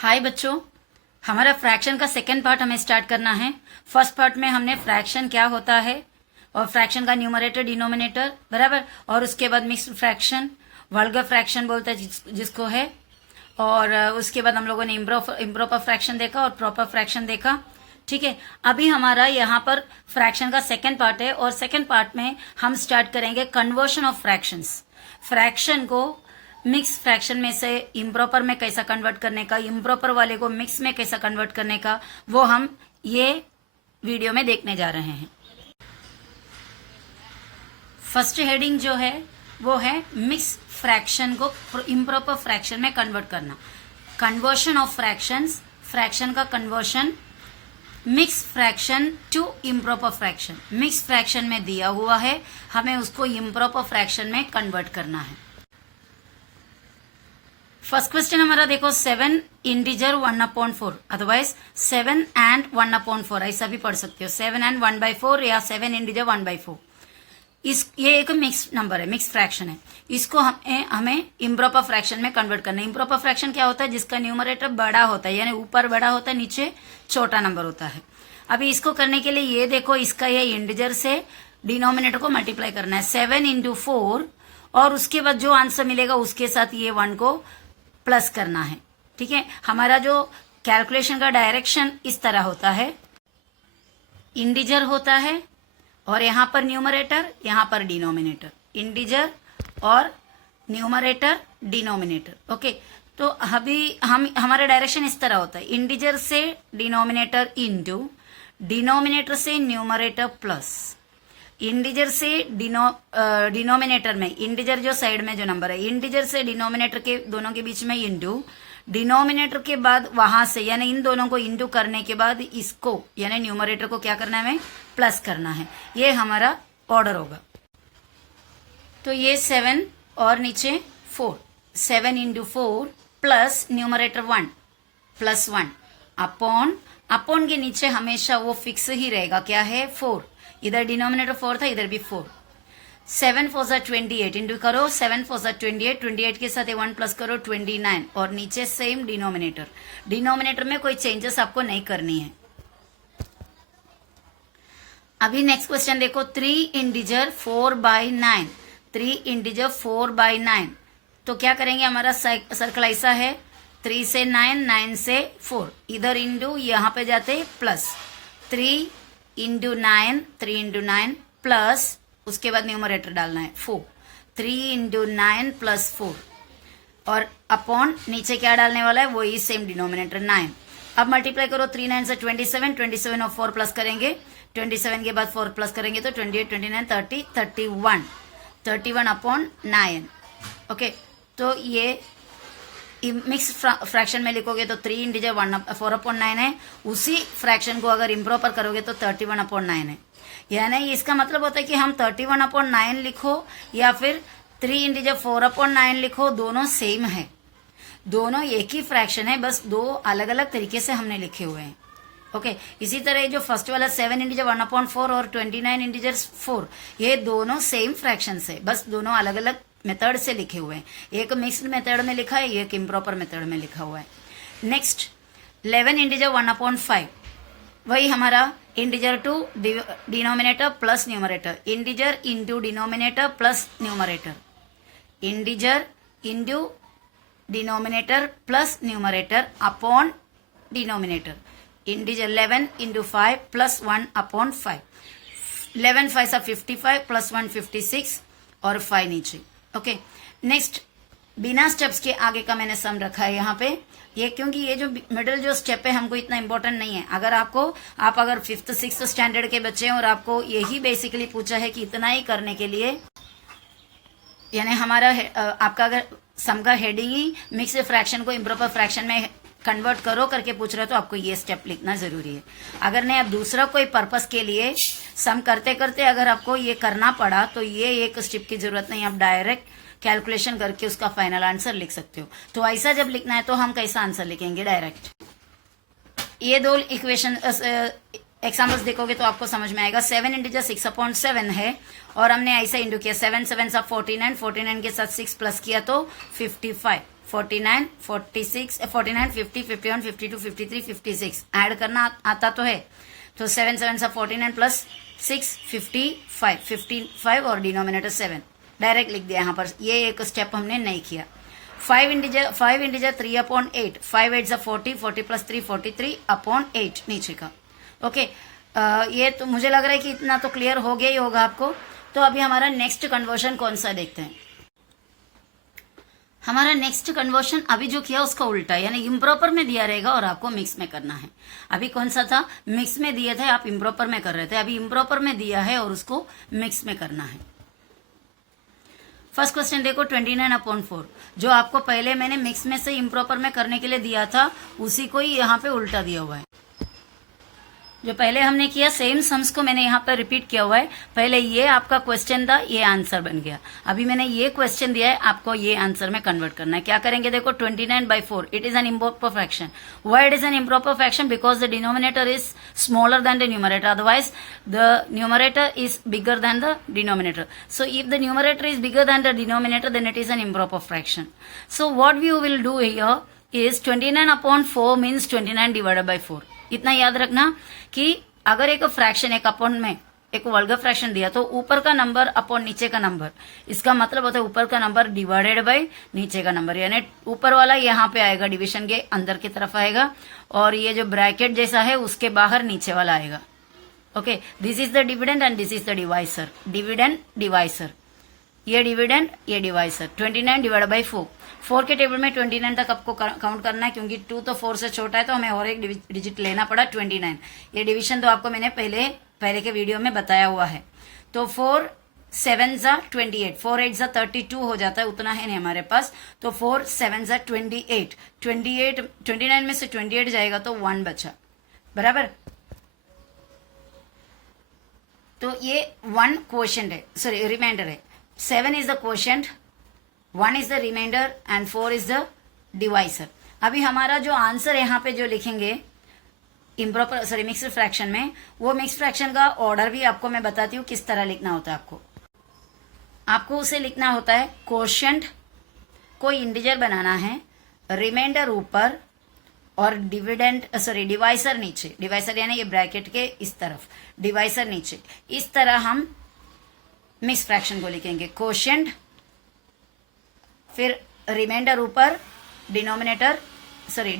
हाय बच्चों, हमारा फ्रैक्शन का सेकेंड पार्ट हमें स्टार्ट करना है। फर्स्ट पार्ट में हमने फ्रैक्शन क्या होता है और फ्रैक्शन का न्यूमरेटर डिनोमिनेटर बराबर, और उसके बाद मिक्स्ड फ्रैक्शन, वल्गर फ्रैक्शन बोलते हैं जिसको है, और उसके बाद हम लोगों ने इम्प्रॉपर फ्रैक्शन देखा और प्रॉपर फ्रैक्शन देखा। ठीक है, अभी हमारा यहाँ पर फ्रैक्शन का सेकेंड पार्ट है और सेकेंड पार्ट में हम स्टार्ट करेंगे कन्वर्शन ऑफ फ्रैक्शंस। फ्रैक्शन को मिक्स फ्रैक्शन में से इम्प्रॉपर में कैसा कन्वर्ट करने का, इम्प्रॉपर वाले को मिक्स में कैसा कन्वर्ट करने का, वो हम ये वीडियो में देखने जा रहे हैं। फर्स्ट हेडिंग जो है वो है मिक्स फ्रैक्शन को इम्प्रॉपर फ्रैक्शन में कन्वर्ट करना। कन्वर्शन ऑफ फ्रैक्शंस, फ्रैक्शन का conversion mix fraction to improper fraction. Mix fraction में दिया हुआ है, हमें उसको इम्प्रॉपर फ्रैक्शन में कन्वर्ट करना है। फर्स्ट क्वेश्चन हमारा देखो, 7 इंटीजर 1/4, अदरवाइज 7 एंड 1/4 ऐसा भी पढ़ सकते हो, 7 एंड 1/4 या 7 इंटीजर 1/4। ये एक मिक्स नंबर है, मिक्स फ्रैक्शन है। इसको हमें इम्प्रॉपर फ्रैक्शन में कन्वर्ट करना है। इम्प्रॉपर फ्रैक्शन क्या होता है? जिसका न्यूमरेटर बड़ा होता है, यानी ऊपर बड़ा होता है, नीचे छोटा नंबर होता है। अभी इसको करने के लिए ये देखो, इसका ये इंटीजर से डिनोमिनेटर को मल्टीप्लाई करना है, 7 × 4, और उसके बाद जो आंसर मिलेगा उसके साथ ये 1 को प्लस करना है। ठीक है, हमारा जो कैलकुलेशन का डायरेक्शन इस तरह होता है, इंटीजर होता है और यहां पर न्यूमरेटर, यहां पर डिनोमिनेटर, इंटीजर और न्यूमरेटर डिनोमिनेटर। ओके, तो अभी हमारा डायरेक्शन इस तरह होता है, इंटीजर से डिनोमिनेटर इंटू, डिनोमिनेटर से न्यूमरेटर प्लस, इंटीजर से डिनोमिनेटर में, इंटीजर जो साइड में जो नंबर है, इंटीजर से डिनोमिनेटर के दोनों के बीच में इंटू, डिनोमिनेटर के बाद वहां से, यानी इन दोनों को इंटू करने के बाद इसको, यानी न्यूमरेटर को क्या करना है, हमें प्लस करना है। ये हमारा ऑर्डर होगा। तो ये 7 और नीचे 4, 7 × 4 प्लस न्यूमरेटर 1 प्लस 1 अपॉन के नीचे हमेशा वो फिक्स ही रहेगा, क्या है, 4। इधर डिनोमिनेटर 4 था, इधर भी 4। 7 4 = 28 इंटू करो, 7 4 = 28, 28 के साथ 1 प्लस करो 29, और नीचे सेम डिनोमिनेटर। डिनोमिनेटर में कोई चेंजेस आपको नहीं करनी है। अभी नेक्स्ट क्वेश्चन देखो, 3 इंटीजर 4/9, 3 इंटीजर 4/9। तो क्या करेंगे, हमारा सर्कल ऐसा है, 3 से 9, 9 से 4, इधर इंटू, यहाँ पे जाते प्लस, 3 × 9, 3 × 9 प्लस, उसके बाद न्यूमरेटर डालना है 4, 3 × 9 प्लस 4, और अपॉन नीचे क्या डालने वाला है, वही सेम डिनोमिनेटर 9। अब मल्टीप्लाई करो, 3 9 से 27, 27 और 4 प्लस करेंगे, 27 के बाद 4 प्लस करेंगे तो 28, 29, 30, 31, 31 अपॉन 9। ओके, तो ये मिक्स फ्रैक्शन में लिखोगे तो 3 इंटीजर 4/9 है। उसी फ्रैक्शन को अगर इम्प्रॉपर करोगे तो 31/9 है। यानी इसका मतलब होता है कि हम 31/9 लिखो या फिर 3 इंटीजर 4/9 लिखो, दोनों सेम है, दोनों एक ही फ्रैक्शन है, बस दो अलग अलग तरीके से हमने लिखे हुए हैं। ओके, इसी तरह जो फर्स्ट वाला 7 इंटीजर 1/4 और 29 इंटीजर 4, ये दोनों सेम फ्रैक्शन है, बस दोनों अलग अलग मेथड से लिखे हुए हैं। एक मिक्स्ड मेथड में लिखा है, एक इम्प्रॉपर मेथड में लिखा हुआ है। नेक्स्ट 11 इंटीजर 1/5, वही हमारा integer to denominator plus numerator, integer into denominator plus numerator, integer into denominator plus numerator upon denominator, integer 11 × 5 plus 1/5, 11 5 = 55 plus 1 56 और 5 नीचे। ओके, नेक्स्ट बिना स्टेप्स के आगे का मैंने सम रखा है यहाँ पे, ये क्योंकि ये जो मिडिल जो स्टेप है हमको इतना इंपॉर्टेंट नहीं है। अगर आप अगर 5th 6th स्टैंडर्ड के बच्चे हैं और आपको यही बेसिकली पूछा है कि इतना ही करने के लिए, यानी हमारा आपका अगर सम का हेडिंग ही मिक्स फ्रैक्शन को इम्प्रॉपर फ्रैक्शन में कन्वर्ट करो करके पूछ रहे हो, तो आपको ये स्टेप लिखना जरूरी है। अगर नहीं, अब दूसरा कोई पर्पस के लिए सम करते करते अगर आपको ये करना पड़ा तो ये एक स्टेप की जरूरत नहीं, आप डायरेक्ट कैलकुलेशन करके उसका फाइनल आंसर लिख सकते हो। तो ऐसा जब लिखना है तो हम कैसा आंसर लिखेंगे, डायरेक्ट। ये दो इक्वेशन एग्जाम्पल्स देखोगे तो आपको समझ में आएगा। 7 इंटीजर 6/7 है और हमने ऐसा इंटू किया, 7 7 = 49, 49 के साथ 6 प्लस किया तो 55, 49, 46, 49, 50, 51, 52, 53, 56 ऐड करना आता तो है। तो 7 7 सा 49 प्लस 6 55 और डिनोमिनेटर 7 डायरेक्ट लिख दिया यहाँ पर। ये एक स्टेप हमने नहीं किया। 5 इंटीजर 3 अपॉन 8, 5 8 40, 40 प्लस 3 43 अपॉन 8 नीचे का। ओके, ये तो मुझे लग रहा है कि इतना तो क्लियर हो गया ही होगा आपको। तो अभी हमारा नेक्स्ट कन्वर्शन कौन सा देखते हैं। हमारा नेक्स्ट कन्वर्शन अभी जो किया उसका उल्टा, यानी इम्प्रॉपर में दिया रहेगा और आपको मिक्स में करना है। अभी कौन सा था, मिक्स में दिए थे, आप इम्प्रॉपर में कर रहे थे। अभी इम्प्रॉपर में दिया है और उसको मिक्स में करना है। फर्स्ट क्वेश्चन देखो 29 अपॉन 4, जो आपको पहले मैंने मिक्स में से इम्प्रॉपर में करने के लिए दिया था उसी को ही यहाँ पे उल्टा दिया हुआ है। जो पहले हमने किया सेम सम्स को मैंने यहाँ पर रिपीट किया हुआ है। पहले ये आपका क्वेश्चन था, ये आंसर बन गया। अभी मैंने ये क्वेश्चन दिया है, आपको ये आंसर में कन्वर्ट करना है। क्या करेंगे देखो 29/4, it is an improper fraction. Why it is an improper fraction? Because the denominator is smaller than the numerator, otherwise the numerator is bigger than the denominator. So if the numerator is bigger than the denominator then it is an improper fraction. So what we will do here is 29/4 means 29/4। इतना याद रखना कि अगर एक fraction एक upon में एक वर्ग फ्रैक्शन दिया तो ऊपर का नंबर अपॉन नीचे का नंबर, इसका मतलब होता है ऊपर का नंबर डिवाइडेड बाय नीचे का नंबर, यानी ऊपर वाला यहाँ पे आएगा, डिवीजन के अंदर की तरफ आएगा, और ये जो ब्रैकेट जैसा है उसके बाहर नीचे वाला आएगा। Okay, this is the dividend and this is the divisor. Dividend divisor, ये डिविडेंड ये डिवाइसर। 29/4, 4 के टेबल में 29 तक आपको काउंट करना है, क्योंकि 2 तो 4 से छोटा है तो हमें और एक डिजिट लेना पड़ा 29। ये डिवीजन तो आपको मैंने पहले के वीडियो में बताया हुआ है। तो 4 7 ज़ा 28, 4 8 ज़ा 32 हो जाता है, उतना है नहीं हमारे पास। तो 4 7 ज़ा 28, 29 में से 28 जाएगा तो 1 बचा, बराबर। तो ये 1 क्वोशंट है, सॉरी रिमाइंडर है। 7 is the quotient, 1 is the remainder and 4 is the divisor। अभी हमारा जो आंसर यहाँ पे जो लिखेंगे इम्प्रॉपर सॉरी मिक्स्ड फ्रैक्शन में, वो मिक्स्ड फ्रैक्शन का ऑर्डर भी आपको मैं बताती हूँ किस तरह लिखना होता है। आपको उसे लिखना होता है क्वोशंट को इंटीजर बनाना है, रिमाइंडर ऊपर और डिविडेंड सॉरी डिवाइसर नीचे। डिवाइसर यानी ये ब्रैकेट के इस तरफ, डिवाइसर नीचे। इस तरह हम मिक्स फ्रैक्शन को लिखेंगे। क्वोशंट, फिर रिमाइंडर ऊपर, डिनोमिनेटर सॉरी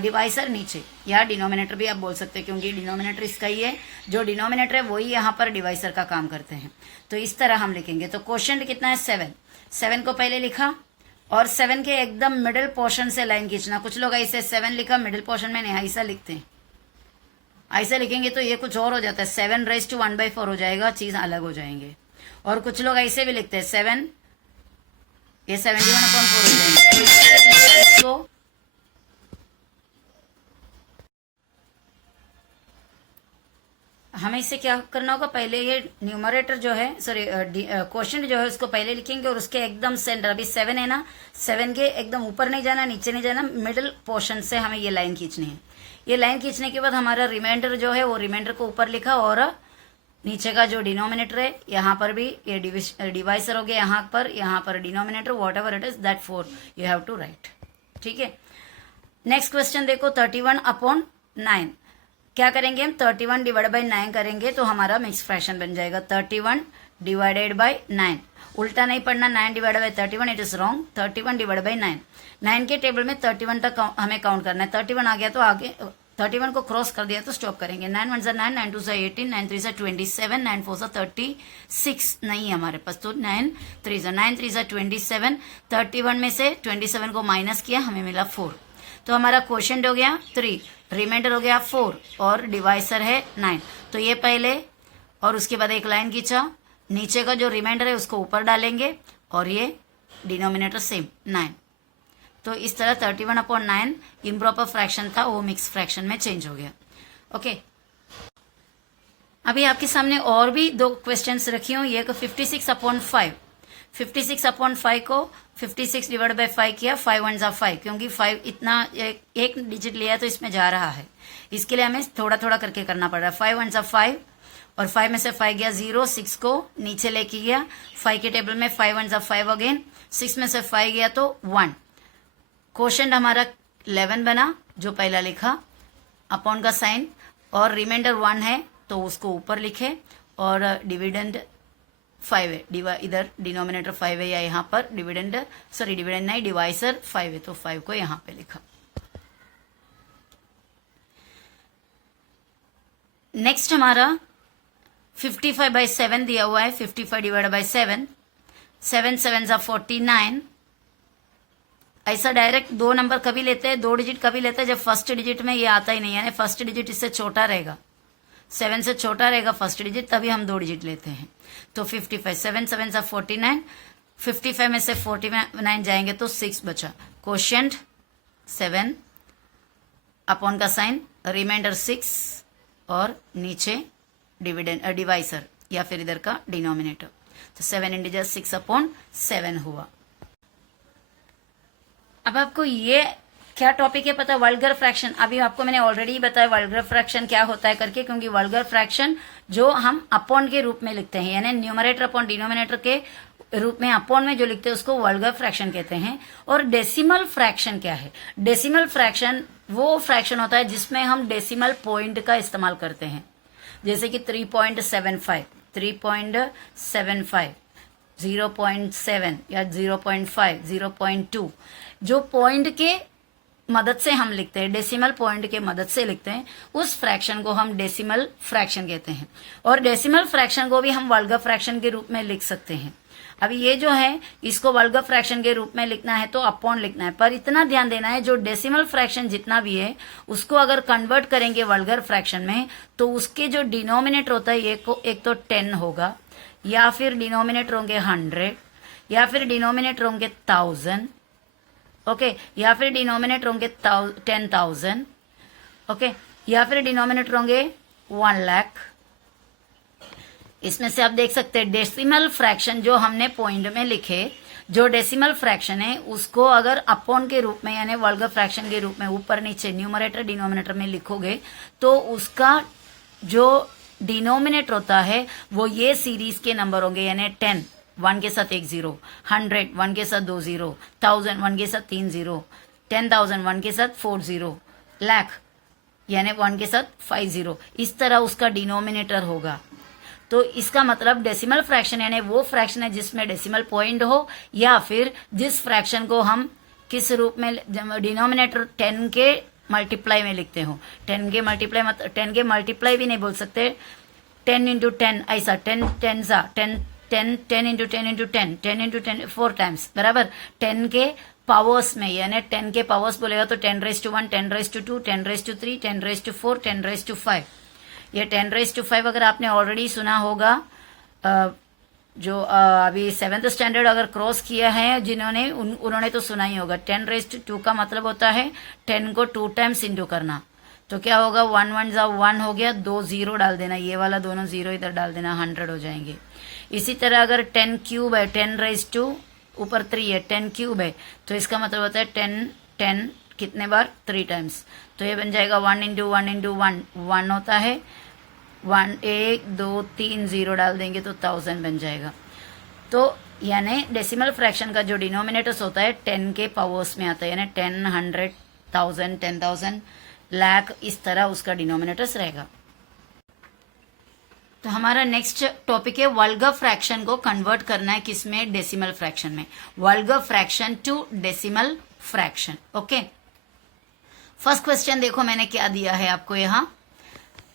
डिवाइसर नीचे, या डिनोमिनेटर भी आप बोल सकते हैं क्योंकि डिनोमिनेटर इसका ही है, जो डिनोमिनेटर है वही यहाँ पर डिवाइसर का काम करते हैं। तो इस तरह हम लिखेंगे। तो क्वोशंट कितना है 7, 7 को पहले लिखा और 7 के एकदम मिडिल पोर्शन से लाइन खींचना। कुछ लोग ऐसे 7 लिखा मिडिल पोर्शन में नहीं, ऐसा लिखते हैं। ऐसा लिखेंगे तो ये कुछ और हो जाता है, 7 raised to 1/4 हो जाएगा, चीज अलग हो जाएंगे। और कुछ लोग ऐसे भी लिखते हैं 7, ये 71/4 हो जाएंगे। तो हमें इससे क्या करना होगा, पहले ये न्यूमरेटर जो है सॉरी क्वोशंट जो है उसको पहले लिखेंगे और उसके एकदम सेंटर, अभी 7 है ना, 7 के एकदम ऊपर नहीं जाना नीचे नहीं जाना, मिडिल पोर्शन से हमें ये लाइन खींचनी है। ये लाइन खींचने के बाद हमारा रिमाइंडर जो है वो रिमाइंडर को ऊपर लिखा और नीचे का जो डिनोमिनेटर है यहाँ पर भी ये डिवाइसर हो गया, यहाँ पर denominator, whatever it is that 4 you have to write. ठीक है, नेक्स्ट क्वेश्चन देखो 31/9। क्या करेंगे हम, 31 डिवाइड बाई 9 करेंगे तो हमारा मिक्स फ्रैक्शन बन जाएगा। 31 डिवाइडेड बाई 9, उल्टा नहीं पढ़ना, 9 divide by 31 it is wrong. 31 divide by 9, 9 के टेबल में 31 तक हमें काउंट करना है। 31 आ गया तो आगे 31 को क्रॉस कर दिया तो स्टॉप करेंगे। 9 1 9, 9 2 18, 9 3 27, 9 4 36 नहीं है हमारे पास, तो 9 3 9 3 27। 31 में से 27 को माइनस किया, हमें मिला 4। तो हमारा क्वोशंट हो गया 3, रिमाइंडर हो गया 4 और डिवाइसर है 9। तो ये पहले और उसके बाद एक लाइन खींचा, नीचे का जो रिमाइंडर है उसको ऊपर डालेंगे और ये डिनोमिनेटर सेम 9। तो इस तरह 31/9 इम्प्रॉपर फ्रैक्शन था, वो मिक्स फ्रैक्शन में चेंज हो गया। ओके, अभी आपके सामने और भी 2 क्वेश्चंस रखी हूँ। ये 56/5, 56/5 को 56 डिवाइड बाई 5 किया, 5 1 ज़ा 5, क्योंकि 5 इतना एक डिजिट लिया तो इसमें जा रहा है, इसके लिए हमें थोड़ा थोड़ा करके करना पड़ रहा है। 5 1 ज़ा 5 और 5 में से 5 गया 0, 6 को नीचे लेके गया, 5 के टेबल में 5 1 ज़ा 5 अगेन, 6 में से 5 गया तो 1, क्वोशंट हमारा 11 बना, जो पहला लिखा, अपॉन का साइन, और रिमाइंडर 1 है तो उसको ऊपर लिखे, और डिविडेंड 5 है, इधर डिनोमिनेटर 5 है, या यहाँ पर डिविडेंड नहीं, डिवाइसर 5 है, तो 5 को यहाँ पे लिखा। नेक्स्ट हमारा 55/7 दिया हुआ है, 55 डिवाइड बाई 7, 7 7 49। ऐसा डायरेक्ट दो नंबर कभी लेते हैं, 2 डिजिट कभी लेते हैं जब फर्स्ट डिजिट में ये आता ही नहीं है, यानी फर्स्ट डिजिट इससे छोटा रहेगा, 7 से छोटा रहेगा फर्स्ट डिजिट, तभी हम 2 डिजिट लेते हैं। तो 55, 7 7 49, 55 में से 49 जाएंगे तो 6 बचा। क्वोशिएंट 7, अपॉन का साइन, रिमाइंडर 6, और नीचे डिवाइसर या फिर इधर का डिनोमिनेटर, तो 7 इंटीजर 6/7 हुआ। अब आपको ये क्या टॉपिक है पता, वल्गर फ्रैक्शन। अभी आपको मैंने ऑलरेडी बताया वल्गर फ्रैक्शन क्या होता है करके, क्योंकि वल्गर फ्रैक्शन जो हम अपॉन के रूप में लिखते हैं, यानी न्यूमरेटर अपॉन डिनोमिनेटर के रूप में अपॉन में जो लिखते हैं उसको वल्गर फ्रैक्शन कहते हैं। और डेसिमल फ्रैक्शन क्या है? डेसिमल फ्रैक्शन वो फ्रैक्शन होता है जिसमें हम डेसिमल पॉइंट का इस्तेमाल करते हैं, जैसे कि 3.75, 3.75, 0.7 या 0.5, 0.2, जो पॉइंट के मदद से हम लिखते हैं, डेसिमल पॉइंट के मदद से लिखते हैं, उस फ्रैक्शन को हम डेसिमल फ्रैक्शन कहते हैं। और डेसिमल फ्रैक्शन को भी हम वल्गर फ्रैक्शन के रूप में लिख सकते हैं। अभी ये जो है इसको वल्गर फ्रैक्शन के रूप में लिखना है तो अपॉन लिखना है, पर इतना ध्यान देना है जो डेसिमल फ्रैक्शन जितना भी है उसको अगर कन्वर्ट करेंगे वल्गर फ्रैक्शन में तो उसके जो डिनोमिनेटर होता है एक तो 10 होगा, या फिर डिनोमिनेटर होंगे 100, या फिर डिनोमिनेटर होंगे 1000, ओके, या फिर डिनोमिनेटर होंगे 10,000, ओके, या फिर डिनोमिनेटर होंगे 1 लाख। इसमें से आप देख सकते हैं डेसिमल फ्रैक्शन जो हमने पॉइंट में लिखे, जो डेसिमल फ्रैक्शन है उसको अगर अपॉन के रूप में यानी वल्गर फ्रैक्शन के रूप में ऊपर नीचे न्यूमरेटर डिनोमिनेटर में लिखोगे तो उसका जो डिनोमिनेटर होता है वो ये सीरीज के नंबर होंगे, यानी 10 1 के साथ 1 0, 100 1 के साथ 2 0, 1000 1 के साथ 3 0, 10,000 1 के साथ 4 0, लाख यानी 1 के साथ 5 0, इस तरह उसका डिनोमिनेटर होगा। तो इसका मतलब डेसिमल फ्रैक्शन यानी वो फ्रैक्शन है जिसमें डेसिमल पॉइंट हो, या फिर जिस फ्रैक्शन को हम किस रूप में डिनोमिनेटर 10 के मल्टीप्लाई में लिखते हो। 10 के मल्टीप्लाई मतलब 10 के मल्टीप्लाई भी नहीं बोल सकते, 10 इंटू 10 ऐसा 10 10 10 10 इंटू 10 इंटू 10 10 इंटू 10 4 टाइम्स बराबर 10 के पावर्स में, यानी 10 के पावर्स बोलेगा तो 10⁻⁴, 10⁻², 10⁻³ 10⁻⁴, 10⁻⁵। ये 10⁻⁵ अगर आपने ऑलरेडी सुना होगा, जो अभी 7th स्टैंडर्ड अगर क्रॉस किया है जिन्होंने उन्होंने तो सुना ही होगा। 10⁻² का मतलब होता है 10 को 2 टाइम्स इंटू करना, तो क्या होगा 1 1 जा 1 हो गया, 2 0 डाल देना, ये वाला दोनों 0 इधर डाल देना, 100 हो जाएंगे। इसी तरह अगर 10³ है, 10⁻² ऊपर 3 है, 10³ है, तो इसका मतलब होता है 10 कितने बार 3 टाइम्स, तो ये बन जाएगा 1 इंटू 1 इंटू 1 1 होता है, 1 1 2 3 0 डाल देंगे तो 1000 बन जाएगा। तो यानी डेसिमल फ्रैक्शन का जो डिनोमिनेटर्स होता है 10 के पावर्स में आता है, यानी 10 100 1000 10,000 लाख, इस तरह उसका डिनोमिनेटर्स रहेगा। तो हमारा नेक्स्ट टॉपिक है वल्गर फ्रैक्शन को कन्वर्ट करना है किसमें, डेसिमल फ्रैक्शन में, vulgar fraction to decimal fraction. Okay, first question देखो मैंने क्या दिया है आपको यहाँ,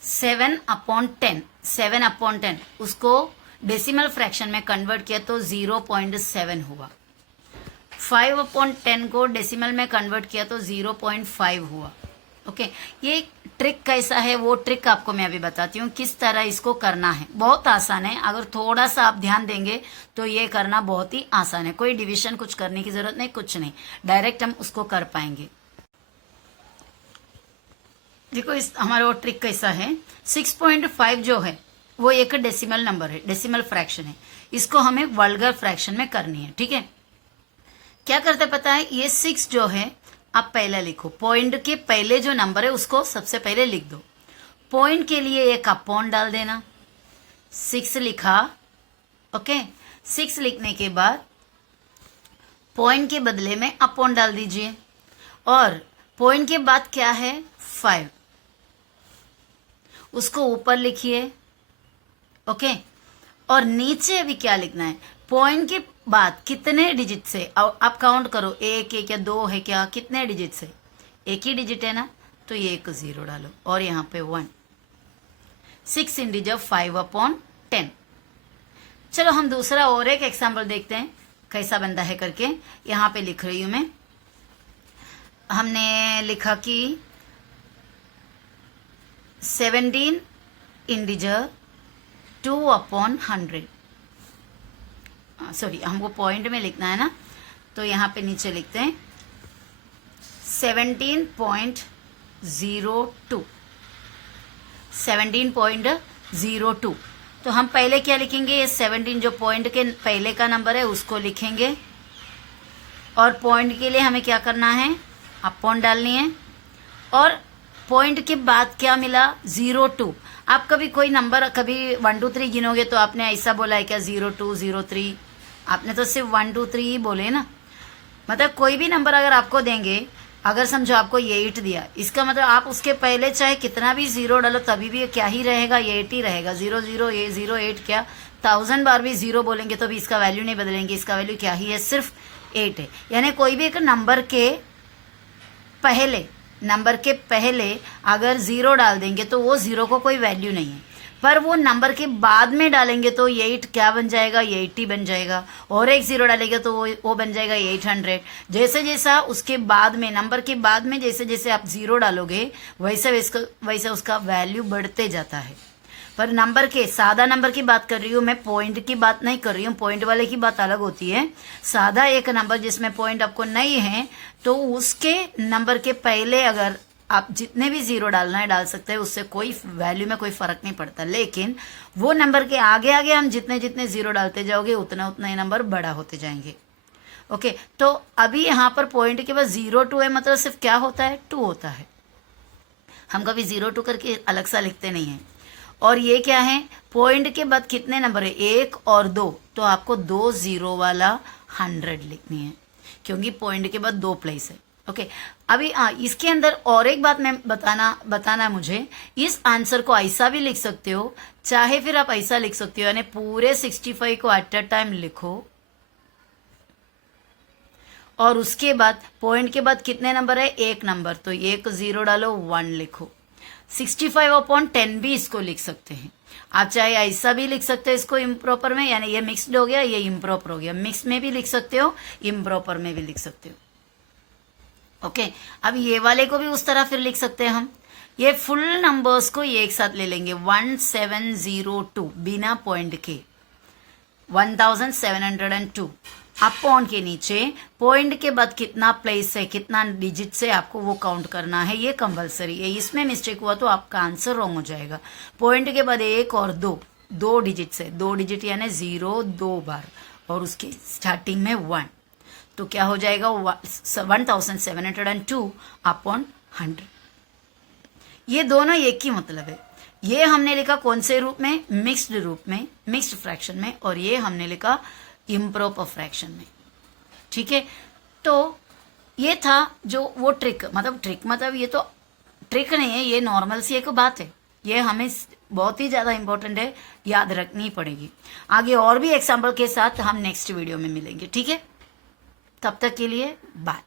7/10, 7/10 उसको डेसिमल फ्रैक्शन में कन्वर्ट किया तो 0.7 हुआ। 5/10 को डेसिमल में कन्वर्ट किया तो 0.5 हुआ। ओके, ये ट्रिक कैसा है वो ट्रिक आपको मैं अभी बताती हूँ किस तरह इसको करना है। बहुत आसान है, अगर थोड़ा सा आप ध्यान देंगे तो ये करना बहुत ही आसान है, कोई डिवीजन कुछ करने की जरूरत नहीं, कुछ नहीं, डायरेक्ट हम उसको कर पाएंगे। देखो इस हमारा वो ट्रिक कैसा है, 6.5 जो है वो एक डेसिमल नंबर है, डेसिमल फ्रैक्शन है, इसको हमें वल्गर फ्रैक्शन में करनी है। ठीक है, क्या करते पता है, ये 6 जो है आप पहले लिखो, पॉइंट के पहले जो नंबर है उसको सबसे पहले लिख दो, पॉइंट के लिए एक अपॉन डाल देना, 6 लिखा। ओके, 6 लिखने के बाद पॉइंट के बदले में अपॉन डाल दीजिए, और पॉइंट के बाद क्या है 5, उसको ऊपर लिखिए। ओके, और नीचे अभी क्या लिखना है, पॉइंट के बाद कितने डिजिट से, आप काउंट करो, एक है क्या, दो है क्या, कितने डिजिट से, एक ही डिजिट है ना, तो ये एक 0 डालो और यहाँ पे 1। 6 इंटीजर 5/10। चलो हम दूसरा और एक एग्जाम्पल देखते हैं कैसा बनता है करके। यहाँ पे लिख रही हूं मैं, हमने लिखा कि 17 इंटीजर 2/100। सॉरी, हमको पॉइंट में लिखना है ना, तो यहाँ पे नीचे लिखते हैं 17.02। 17.02। तो हम पहले क्या लिखेंगे, ये 17 जो पॉइंट के पहले का नंबर है उसको लिखेंगे, और पॉइंट के लिए हमें क्या करना है, अपॉन डालनी है, और पॉइंट के बाद क्या मिला 02। आप कभी कोई नंबर कभी 1 2 3 गिनोगे तो आपने ऐसा बोला है क्या 02 03, आपने तो सिर्फ 1 2 3 ही बोले ना। मतलब कोई भी नंबर अगर आपको देंगे, अगर समझो आपको 8 दिया, इसका मतलब आप उसके पहले चाहे कितना भी 0 डालो तभी भी क्या ही रहेगा, 8 ही रहेगा। 008 क्या 1000 बार भी 0 बोलेंगे तो भी इसका वैल्यू नहीं बदलेंगे, इसका वैल्यू क्या ही है, सिर्फ 8 है। यानी कोई भी एक नंबर के पहले अगर 0 डाल देंगे तो वो 0 को कोई वैल्यू नहीं है, पर वो नंबर के बाद में डालेंगे तो 8 क्या बन जाएगा, 80 बन जाएगा, और एक 0 डालेंगे तो वो बन जाएगा 800। जैसे जैसा उसके बाद में, नंबर के बाद में जैसे जैसे आप 0 डालोगे वैसे वैसे उसका वैल्यू बढ़ते जाता है। पर नंबर के, सादा नंबर की बात कर रही हूँ मैं, पॉइंट की बात नहीं कर रही हूँ, पॉइंट वाले की बात अलग होती है। सादा एक नंबर जिसमें पॉइंट आपको नहीं है, तो उसके नंबर के पहले अगर आप जितने भी 0 डालना है डाल सकते हैं, उससे कोई वैल्यू में कोई फर्क नहीं पड़ता। लेकिन वो नंबर के आगे आगे हम जितने जितने 0 डालते जाओगे उतना उतना ये नंबर बड़ा होते जाएंगे। ओके, तो अभी यहाँ पर पॉइंट के बाद 02 है, मतलब सिर्फ क्या होता है, 2 होता है। हम कभी 02 करके अलग सा लिखते नहीं है। और ये क्या है, पॉइंट के बाद कितने नंबर है, 1 और 2, तो आपको 2 0 वाला 100 लिखनी है, क्योंकि पॉइंट के बाद 2 प्लेस है। ओके, अभी इसके अंदर और एक बात मैं बताना मुझे, इस आंसर को ऐसा भी लिख सकते हो, चाहे फिर आप ऐसा लिख सकते हो, यानी पूरे 65 को एट अ टाइम लिखो, और उसके बाद पॉइंट के बाद कितने नंबर है, 1 नंबर, तो 1 0 डालो 1 लिखो। 65/10 भी इसको लिख सकते हैं आप, चाहे ऐसा भी लिख सकते हो इसको इम्प्रॉपर में, यानी ये मिक्स्ड हो गया, ये इम्प्रॉपर हो गया, मिक्स में भी लिख सकते हो, इम्प्रॉपर में भी लिख सकते हो। ओके, अब ये वाले को भी उस तरह फिर लिख सकते हैं हम। ये फुल नंबर्स को ये एक साथ ले लेंगे, 1702 बिना पॉइंट के, 1702 अपॉन के नीचे पॉइंट के बाद कितना प्लेस है, कितना डिजिट से आपको वो काउंट करना है, ये कंपलसरी है। इसमें मिस्टेक हुआ तो आपका आंसर रॉन्ग हो जाएगा। पॉइंट के बाद 1 और 2 डिजिट से, 2 डिजिट यानी 0 2 बार, और उसके स्टार्टिंग में 1, तो क्या हो जाएगा 1702 अपॉन 100। ये दोनों एक ही मतलब है। ये हमने लिखा कौन से रूप में, मिक्स्ड रूप में, मिक्स्ड फ्रैक्शन में, और ये हमने लिखा इम्प्रॉपर फ्रैक्शन में। ठीक है, तो ये था जो वो ट्रिक मतलब ये तो ट्रिक नहीं है, ये नॉर्मल सी एक बात है, ये हमें बहुत ही ज्यादा इंपॉर्टेंट है, याद रखनी पड़ेगी। आगे और भी एग्जाम्पल के साथ हम नेक्स्ट वीडियो में मिलेंगे। ठीक है, तब तक के लिए बाय।